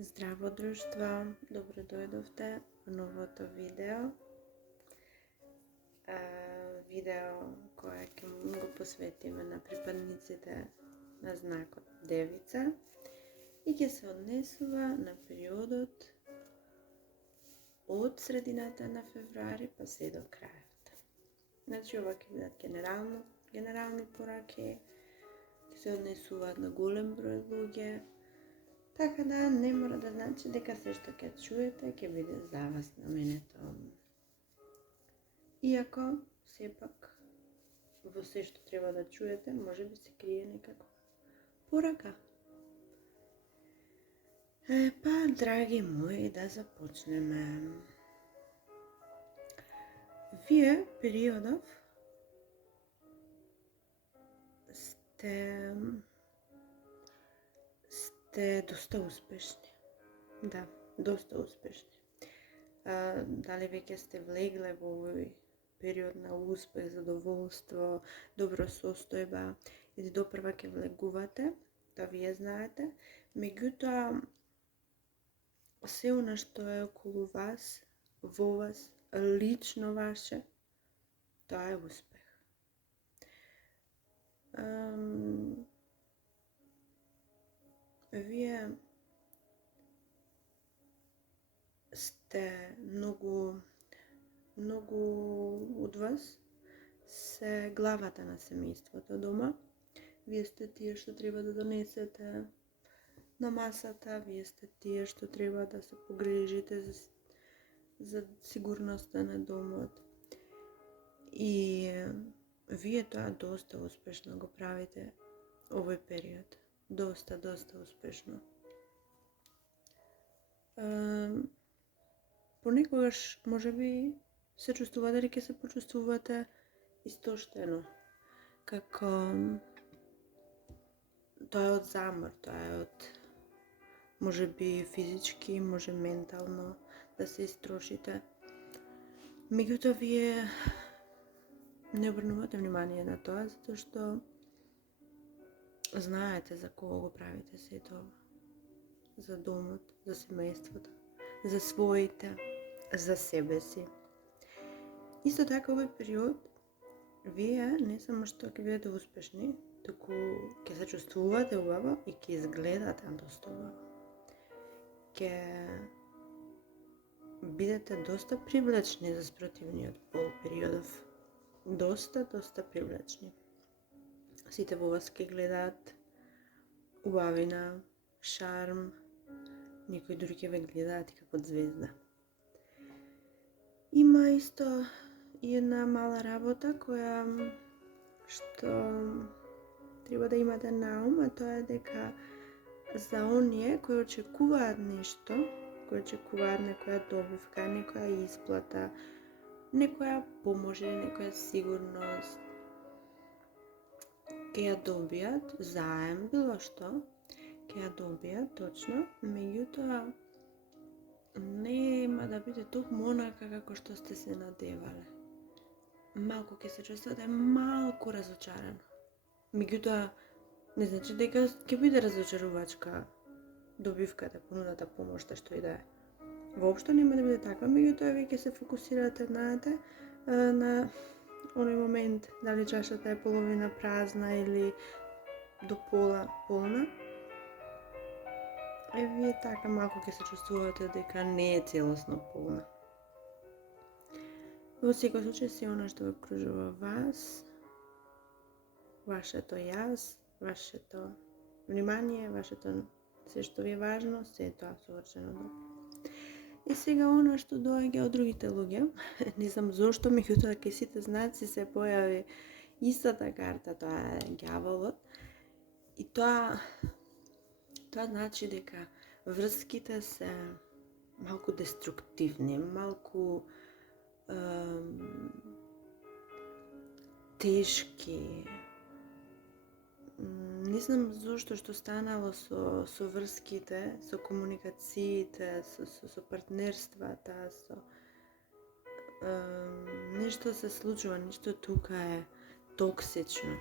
Здраво друштво, добро дојдовте во новото видео. Видео кое ќе го посветиме на припадниците на знакот Девица и ќе се однесува на периодот од средината на февруари па се до крајот. Значи, ова ќе бидат генерални пораки, ќе се однесуваат на голем број луѓе, така да не мора да значи дека се што ќе чуете ќе биде за вас наменето. Иако, сепак, во се што треба да чуете, може би се крие некако порака. Па, драги мои, да започнеме. Вие периодов сте доста успешни. Да, доста успешни. Дали веќе сте влегле во овој период на успех, задоволство, добро состојба или допрва ќе влегувате, тоа вие знаете. Меѓутоа, се она што е околу вас, во вас, лично ваше, тоа е успех. Вие сте многу од вас се главата на семејството дома. Вие сте тие што треба да донесете на масата, вие сте тие што треба да се погрижите за сигурноста на домот. И вие тоа доста успешно го правите овој период. Доста успешно. Понекогаш, може би, се чувствувате дека се почувствувате истоштено. Како тоа е од замор, тоа е од, може би, физички, може ментално да се истрошите. Меѓутоа, вие не обрнувате внимание на тоа, затоа што знаете за кого го правите се тоа. За домот, за семејството, за своите, за себе си. Исто така, овој период, вие не само што ќе бидете успешни, туку ќе се чувствувате убаво и ќе изгледате доста убаво. Ќе бидете доста привлечни за спротивниот пол периодов. Доста привлечни. Сите во вас ќе гледаат убавина, шарм, некои други ќе ве гледаат и како звезда. Има исто и една мала работа која што треба да имате на ум, а тоа е дека за оние кои очекуваат нешто, кои очекуваат некоја добивка, некоја исплата, некоја помош или некоја сигурност, ќе ја добијат, заем, било што, ќе ја добијат, точно, меѓутоа нема да биде токму онака како што сте се надевале. Малку ќе се чувствувате малку разочарано. Меѓутоа, не значи дека ќе биде разочарувачка добивката, понудата, помошта, што и да е. Воопшто нема да биде така, меѓутоа вие ќе се фокусирате, знаете, на оној момент, дали чашата е половина празна или до пола полна. Вие така малку ќе се чувствувате дека не е целосно полна. Во секој случај, се она што ве окружува вас, вашето јас, вашето внимание, вашето се што ви е важно, се е тоа совршено добро. И сега она што доаѓа од другите луѓе, не знам зошто, меѓутоа кај сите знаци се појави истата карта, тоа е ѓаволот. И тоа значи дека врските се малку деструктивни, малку тешки. Не знам зошто што станало со врските, со комуникациите, со партнерствата, нешто се случува, нешто тука е токсично.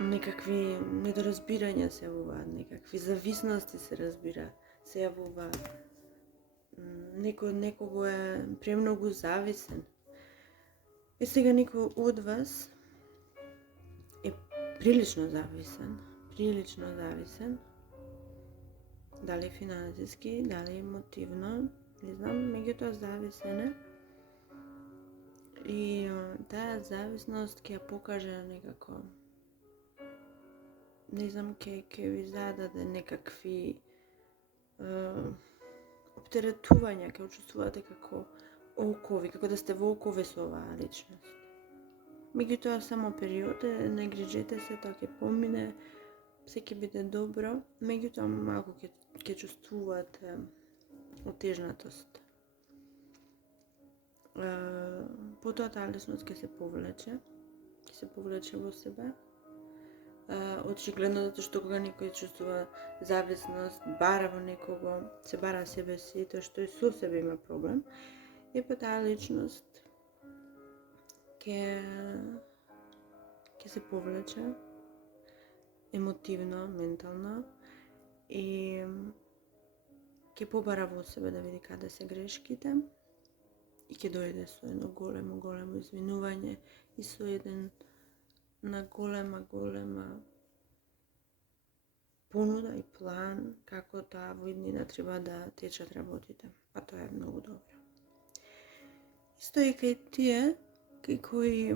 некакви недоразбирања се јавуваат, некакви зависности се јавуваат. Некој од некого е премногу зависен. И сега некој од вас е прилично зависен, дали финансиски, дали емотивно, не знам, меѓутоа зависен е. И таа зависност ќе ја покаже некако, не знам, ќе ви зададе некакви оптеретувања, ќе очувствувате како окови, како да сте во окови со оваа личност. Меѓутоа само период е, не грижете се, тоа ќе помине, се ќе биде добро, меѓутоа малку ќе чувствувате отежнатост. Потоа таа личност ќе се повлече во себе. Очигледно затоа што кога некој чувствува зависност, бара во некого, се бара себе си, тоа што и со себе има проблем, и па таа личност ќе се повлече емотивно, ментално и ќе побара во себе да види каде се грешките и ќе дојде со едно големо извинување и со еден на голема понуда и план како таа во иднина треба да течат работите. А тоа е многу добро. Исто и кај тие кои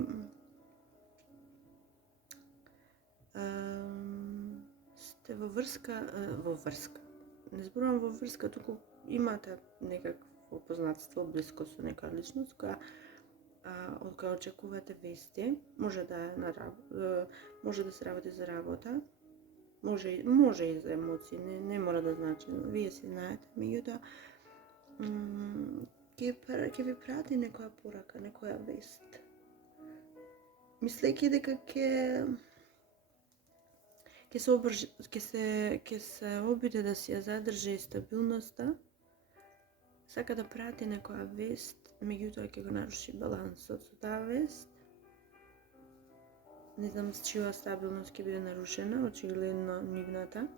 сте во врска, не зборувам во врска, туку имате некакво познатство, близко со некоја личност која од која очекувате вести, може да се работи за работа, може и за емоции, не мора да значи, вие си знаете, меѓутоа ќе ви прати некоја порака, некоја вест. Мислејќи дека ќе се обиде да си ја задржи стабилноста, сака да прати некоја вест, меѓутоа ќе го наруши балансот со таа вест. Не знам с чија стабилност ќе биде нарушена, очигледно нивната.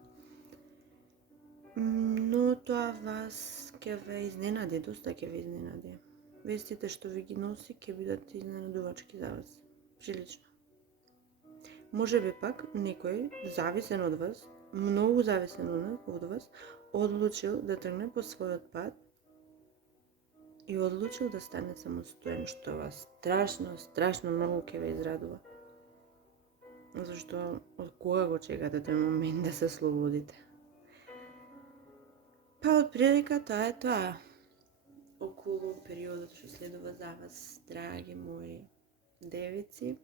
Но тоа вас ќе ве изненади, доста ќе ве изненади. Вестите што ви ги носи ќе бидат изненадувачки за вас, прилично. Може би пак некој зависен од вас, многу зависен од вас, одлучил да тргне по својот пат и одлучил да стане самостоен, што вас страшно многу ќе ве израдува. Зашто од кога го чекате тој момент да се слободите? Па од прилика тоа е тоа. Околу периодот што следува за вас, драги мои девици.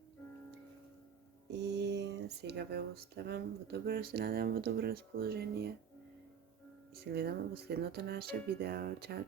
И сега ве оставам се надевам во добро расположение. И се гледаме во следното наше видео. Чао!